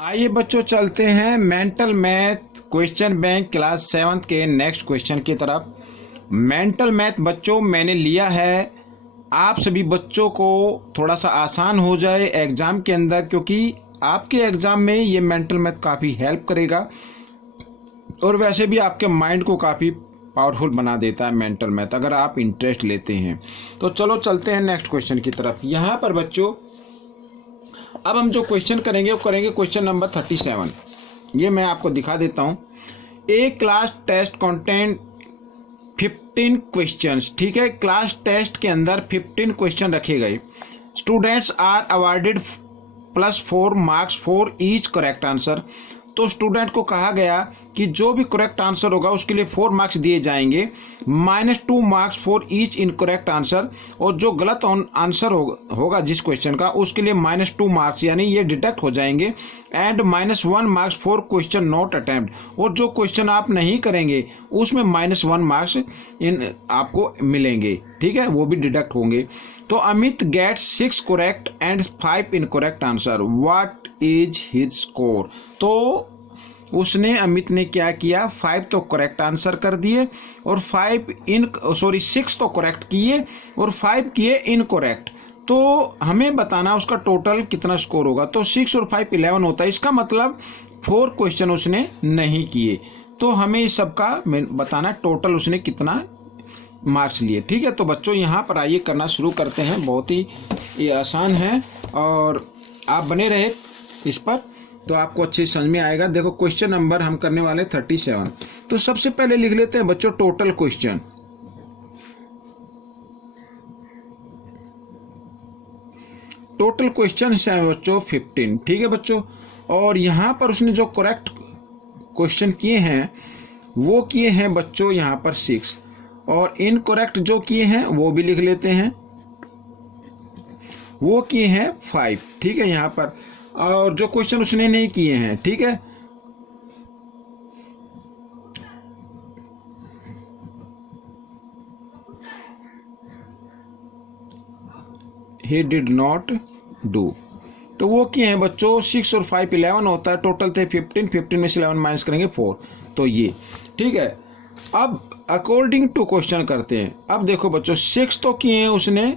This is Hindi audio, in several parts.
आइए बच्चों चलते हैं mental math question bank class 7 के नेक्स्ट क्वेश्चन की तरफ। मेंटल मैथ बच्चों मैंने लिया है आप सभी बच्चों को थोड़ा सा आसान हो जाए एग्ज़ाम के अंदर, क्योंकि आपके एग्ज़ाम में ये मेंटल मैथ काफ़ी हेल्प करेगा और वैसे भी आपके माइंड को काफ़ी पावरफुल बना देता है मेंटल मैथ, अगर आप इंटरेस्ट लेते हैं। तो चलो चलते हैं नेक्स्ट क्वेश्चन की तरफ। यहाँ पर बच्चों अब हम जो क्वेश्चन करेंगे वो करेंगे क्वेश्चन नंबर 37। ये मैं आपको दिखा देता हूँ। ए क्लास टेस्ट कंटेंट 15 क्वेश्चंस। ठीक है, क्लास टेस्ट के अंदर 15 क्वेश्चन रखे गए। Students are awarded +4 marks for each correct answer. तो स्टूडेंट को कहा गया कि जो भी करेक्ट आंसर होगा उसके लिए 4 मार्क्स दिए जाएंगे, -2 marks for each incorrect answer, और जो गलत आंसर होगा जिस क्वेश्चन का उसके लिए -2 मार्क्स, यानी ये डिडक्ट हो जाएंगे, and -1 marks for question not attempt, और जो क्वेश्चन आप नहीं करेंगे उसमें -1 मार्क्स आपको मिलेंगे। ठीक है, वो भी डिडक्ट होंगे। तो Amit get 6 correct and 5 incorrect answer, what is his score. तो उसने अमित ने क्या किया, 5 तो करेक्ट आंसर कर दिए और 6 तो करेक्ट किए और 5 किए इनकरेक्ट। तो हमें बताना उसका टोटल कितना स्कोर होगा। तो 6 और 5 11 होता है, इसका मतलब 4 क्वेश्चन उसने नहीं किए। तो हमें इस सबका बताना टोटल उसने कितना मार्क्स लिए। ठीक है, तो बच्चों यहाँ पर आइए करना शुरू करते हैं। बहुत ही ये आसान है और आप बने रहे इस पर तो आपको अच्छे समझ में आएगा। देखो क्वेश्चन नंबर हम करने वाले 37। तो सबसे पहले लिख लेते हैं बच्चों टोटल क्वेश्चन। टोटल क्वेश्चन है बच्चों 15। ठीक है बच्चों, और यहाँ पर उसने जो करेक्ट क्वेश्चन किए हैं वो किए हैं बच्चों यहाँ पर 6, और इनकरेक्ट जो किए हैं वो भी लिख लेते हैं, वो किए हैं 5। ठीक है यहाँ पर, और जो क्वेश्चन उसने नहीं किए हैं, ठीक है, he did not do, तो वो किए हैं बच्चों 6 और 5 11 होता है, टोटल थे 15, 15 में से 11 माइनस करेंगे 4, तो ये। ठीक है, अब अकॉर्डिंग टू क्वेश्चन करते हैं। अब देखो बच्चों 6 तो किए हैं उसने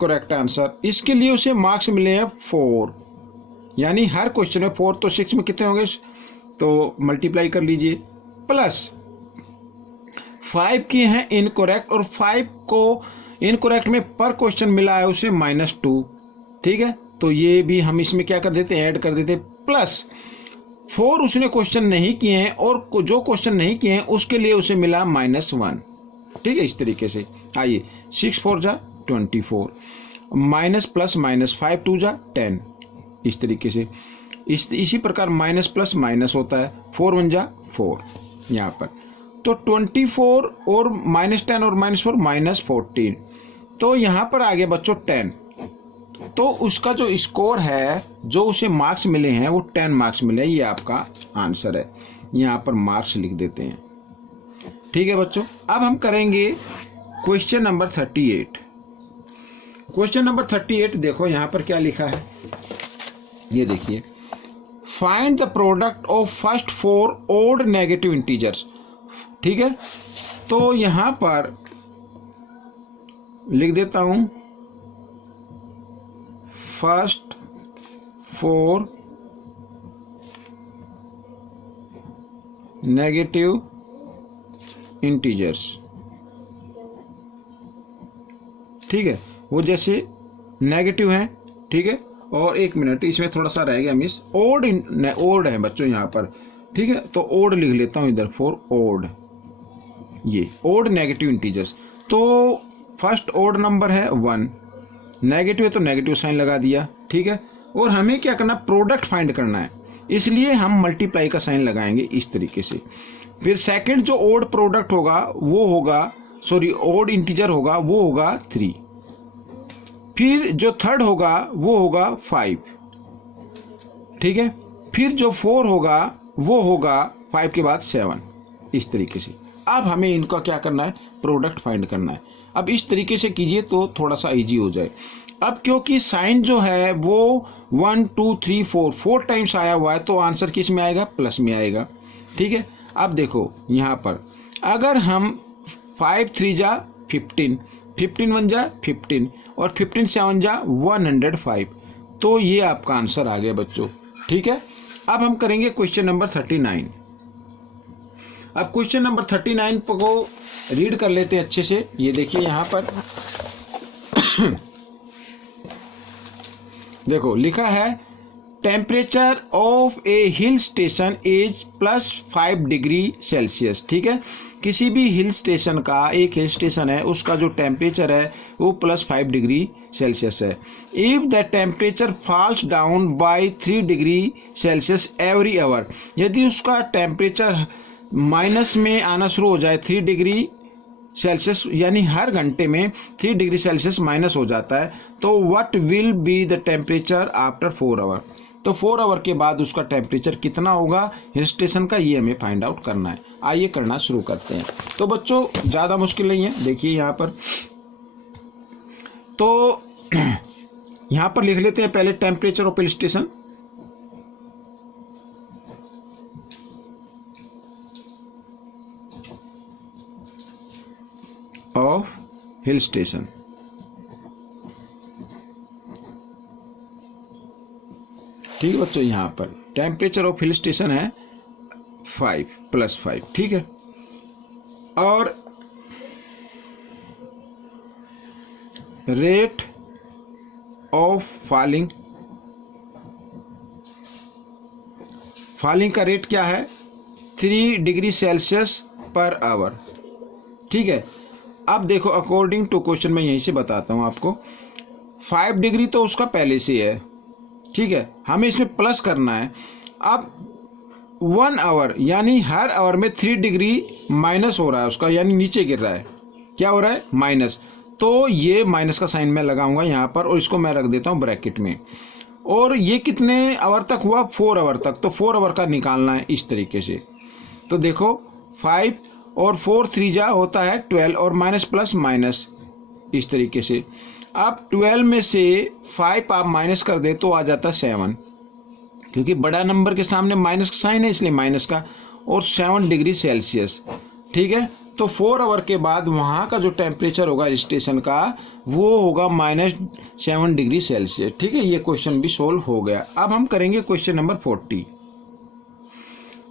करेक्ट आंसर, इसके लिए उसे मार्क्स मिले हैं 4, यानी हर क्वेश्चन में 4, तो 6 में कितने होंगे, तो मल्टीप्लाई कर लीजिए, प्लस 5 किए हैं इनकरेक्ट, और 5 को इनकरेक्ट में पर क्वेश्चन मिला है उसे -2। ठीक है, तो ये भी हम इसमें क्या कर देते हैं, ऐड कर देते हैं, प्लस 4 उसने क्वेश्चन नहीं किए हैं और जो क्वेश्चन नहीं किए हैं उसके लिए उसे मिला -1। ठीक है, इस तरीके से आइए 6 4 जा 24, माइनस प्लस माइनस 5 2 जा 10, इस तरीके से इसी प्रकार माइनस प्लस माइनस होता है, 4 1 जा 4 यहाँ पर। तो 24 और -10 और -4 -14, तो यहाँ पर आ गया बच्चों 10। तो उसका जो स्कोर है, जो उसे मार्क्स मिले हैं वो 10 मार्क्स मिले, ये आपका आंसर है। यहाँ पर मार्क्स लिख देते हैं। ठीक है बच्चों, अब हम करेंगे क्वेश्चन नंबर 38। क्वेश्चन नंबर 38 देखो यहाँ पर क्या लिखा है, ये देखिए, find the product of first 4 odd negative integers. ठीक है, तो यहाँ पर लिख देता हूं फर्स्ट 4 नेगेटिव इंटीजर्स। ठीक है, वो जैसे नेगेटिव हैं। ठीक है, और 1 मिनट इसमें थोड़ा सा रह गया मिस, ओड है बच्चों यहाँ पर। ठीक है, तो ओड लिख लेता हूँ इधर, 4 ओड, ये ओड नेगेटिव इंटीजर्स। तो फर्स्ट ओड नंबर है 1, नेगेटिव है तो नेगेटिव साइन लगा दिया। ठीक है, और हमें क्या करना, प्रोडक्ट फाइंड करना है, इसलिए हम मल्टीप्लाई का साइन लगाएंगे इस तरीके से। फिर सेकंड जो ओड प्रोडक्ट होगा वो होगा, सॉरी ओड इंटीजर होगा वो होगा 3। फिर जो थर्ड होगा वो होगा 5। ठीक है, फिर जो 4 होगा वो होगा 5 के बाद 7, इस तरीके से। अब हमें इनका क्या करना है, प्रोडक्ट फाइंड करना है। अब इस तरीके से कीजिए तो थोड़ा सा इजी हो जाए। अब क्योंकि साइन जो है वो 1 2 3 4 टाइम्स आया हुआ है तो आंसर किस में आएगा, प्लस में आएगा। ठीक है, अब देखो यहाँ पर अगर हम 5 3 जा 15, 15 1 जा 15 और 15 7 जा 105, तो ये आपका आंसर आ गया बच्चों। ठीक है, अब हम करेंगे क्वेश्चन नंबर 39। अब क्वेश्चन नंबर 39 को रीड कर लेते हैं अच्छे से। ये देखिए यहाँ पर देखो लिखा है temperature of A hill station is +5 degree Celsius. ठीक है, किसी भी हिल स्टेशन का, एक हिल स्टेशन है उसका जो टेम्परेचर है वो +5 डिग्री सेल्सियस है। If the temperature falls down by 3 degree Celsius every hour, यदि उसका टेम्परेचर माइनस में आना शुरू हो जाए 3 डिग्री सेल्सियस, यानी हर घंटे में 3 डिग्री सेल्सियस माइनस हो जाता है, तो what will be the temperature after 4 hour. तो 4 आवर के बाद उसका टेम्परेचर कितना होगा हिल स्टेशन का, ये हमें फाइंड आउट करना है। आइए करना शुरू करते हैं। तो बच्चों ज़्यादा मुश्किल नहीं है, देखिए यहाँ पर तो यहाँ पर लिख लेते हैं पहले temperature of hill station. Of hill station, ठीक है बच्चों, यहाँ पर टेम्परेचर ऑफ हिल स्टेशन है 5 +5। ठीक है, और रेट ऑफ फॉलिंग, फॉलिंग का रेट क्या है 3 डिग्री सेल्सियस पर आवर। ठीक है, अब देखो अकॉर्डिंग टू क्वेश्चन मैं यहीं से बताता हूं आपको। 5 डिग्री तो उसका पहले से है, ठीक है, हमें इसमें प्लस करना है। अब 1 आवर यानी हर आवर में 3 डिग्री माइनस हो रहा है उसका, यानी नीचे गिर रहा है। क्या हो रहा है, माइनस। तो ये माइनस का साइन मैं लगाऊंगा यहाँ पर और इसको मैं रख देता हूँ ब्रैकेट में। और ये कितने आवर तक हुआ, 4 आवर तक, तो 4 आवर का निकालना है इस तरीके से। तो देखो 5 और 4 3 जा होता है 12 और माइनस प्लस माइनस इस तरीके से। अब 12 में से 5 आप माइनस कर दे तो आ जाता है 7, क्योंकि बड़ा नंबर के सामने माइनस का साइन है इसलिए माइनस का, और 7 डिग्री सेल्सियस। ठीक है, तो 4 आवर के बाद वहाँ का जो टेम्परेचर होगा स्टेशन का वो होगा -7 डिग्री सेल्सियस। ठीक है, ये क्वेश्चन भी सोल्व हो गया। अब हम करेंगे क्वेश्चन नंबर 40।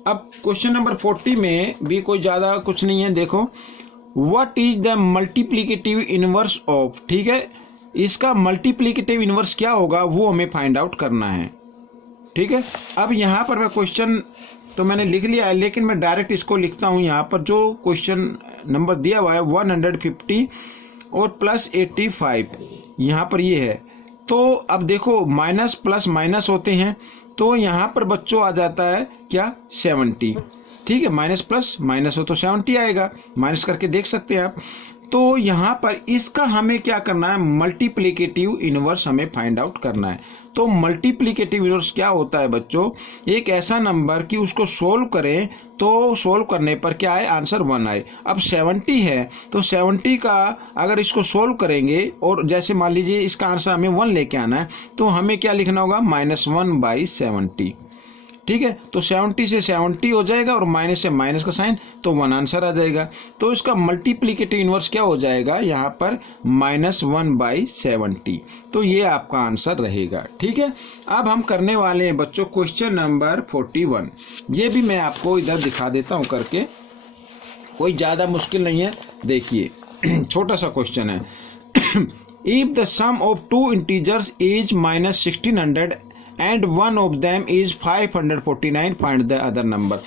अब क्वेश्चन नंबर 40 में भी कोई ज़्यादा कुछ नहीं है। देखो what is the multiplicative inverse of, ठीक है, इसका मल्टीप्लिकेटिव इनवर्स क्या होगा वो हमें फाइंड आउट करना है। ठीक है, अब यहाँ पर मैं क्वेश्चन तो मैंने लिख लिया है, लेकिन मैं डायरेक्ट इसको लिखता हूँ। यहाँ पर जो क्वेश्चन नंबर दिया हुआ है 150 और +85, यहाँ पर ये है। तो अब देखो माइनस प्लस माइनस होते हैं, तो यहाँ पर बच्चों आ जाता है क्या 70। ठीक है, माइनस प्लस माइनस हो तो 70 आएगा, माइनस करके देख सकते हैं आप। तो यहाँ पर इसका हमें क्या करना है, मल्टीप्लिकेटिव इनवर्स हमें फाइंड आउट करना है। तो मल्टीप्लिकेटिव इनवर्स क्या होता है बच्चों, एक ऐसा नंबर कि उसको सोल्व करें तो सोल्व करने पर क्या आए, आंसर 1 आए। अब 70 है तो 70 का अगर इसको सोल्व करेंगे और जैसे मान लीजिए इसका आंसर हमें 1 लेके आना है, तो हमें क्या लिखना होगा, -1/70। ठीक है, तो 70 से 70 हो जाएगा और माइनस से माइनस का साइन, तो 1 आंसर आ जाएगा। तो इसका मल्टीप्लिकेटिव इनवर्स क्या हो जाएगा यहाँ पर, -1/70। तो ये आपका आंसर रहेगा। ठीक है, अब हम करने वाले हैं बच्चों क्वेश्चन नंबर 41। ये भी मैं आपको इधर दिखा देता हूँ करके, कोई ज़्यादा मुश्किल नहीं है। देखिए छोटा सा क्वेश्चन है। If the sum of 2 integers is -1600 and one of them is 549, find the other number।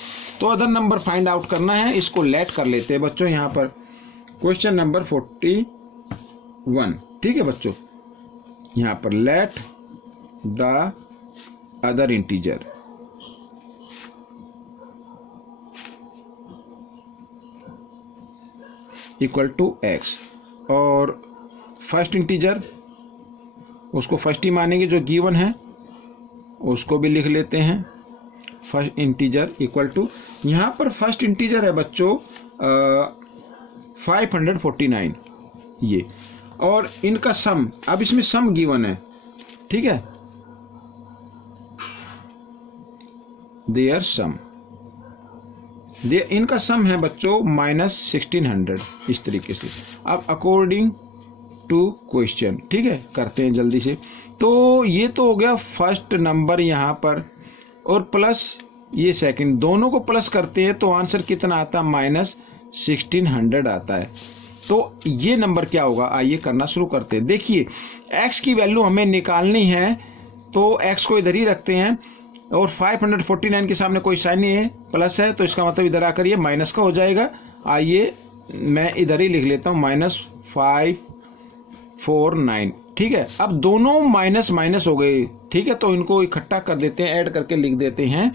तो अदर नंबर फाइंड आउट करना है, इसको लेट कर लेते हैं बच्चों। यहाँ पर क्वेश्चन नंबर 41, ठीक है बच्चों, यहाँ पर let the other integer equal to x, और फर्स्ट इंटीजर उसको फर्स्ट ही मानेंगे जो गिवन है, उसको भी लिख लेते हैं। फर्स्ट इंटीजर इक्वल टू, यहाँ पर फर्स्ट इंटीजर है बच्चों 549 ये, और इनका सम, अब इसमें सम गिवन है, ठीक है, देयर सम, इनका सम है बच्चों -1600, इस तरीके से। अब अकॉर्डिंग टू क्वेश्चन, ठीक है, करते हैं जल्दी से। तो ये तो हो गया फर्स्ट नंबर यहाँ पर, और प्लस ये सेकंड, दोनों को प्लस करते हैं तो आंसर कितना आता है, -1600 आता है। तो ये नंबर क्या होगा, आइए करना शुरू करते हैं। देखिए x की वैल्यू हमें निकालनी है, तो x को इधर ही रखते हैं, और 549 के सामने कोई साइन नहीं है, प्लस है, तो इसका मतलब इधर आकर ये माइनस का हो जाएगा। आइए मैं इधर ही लिख लेता हूँ -549, ठीक है। अब दोनों माइनस माइनस हो गए, ठीक है, तो इनको इकट्ठा कर देते हैं, ऐड करके लिख देते हैं।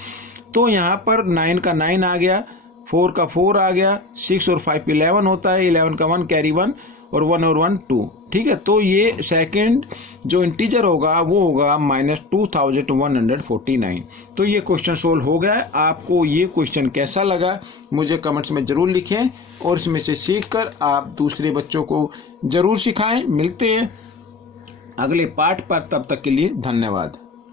तो यहाँ पर 9 का 9 आ गया, 4 का 4 आ गया, 6 और 5 11 होता है, 11 का 1 कैरी 1, और 1 और 1 2, ठीक है। तो ये सेकंड जो इंटीजर होगा वो होगा -2149। तो ये क्वेश्चन सोल्व हो गया है। आपको ये क्वेश्चन कैसा लगा मुझे कमेंट्स में ज़रूर लिखें, और इसमें से सीखकर आप दूसरे बच्चों को ज़रूर सिखाएं। मिलते हैं अगले पार्ट पर, तब तक के लिए धन्यवाद।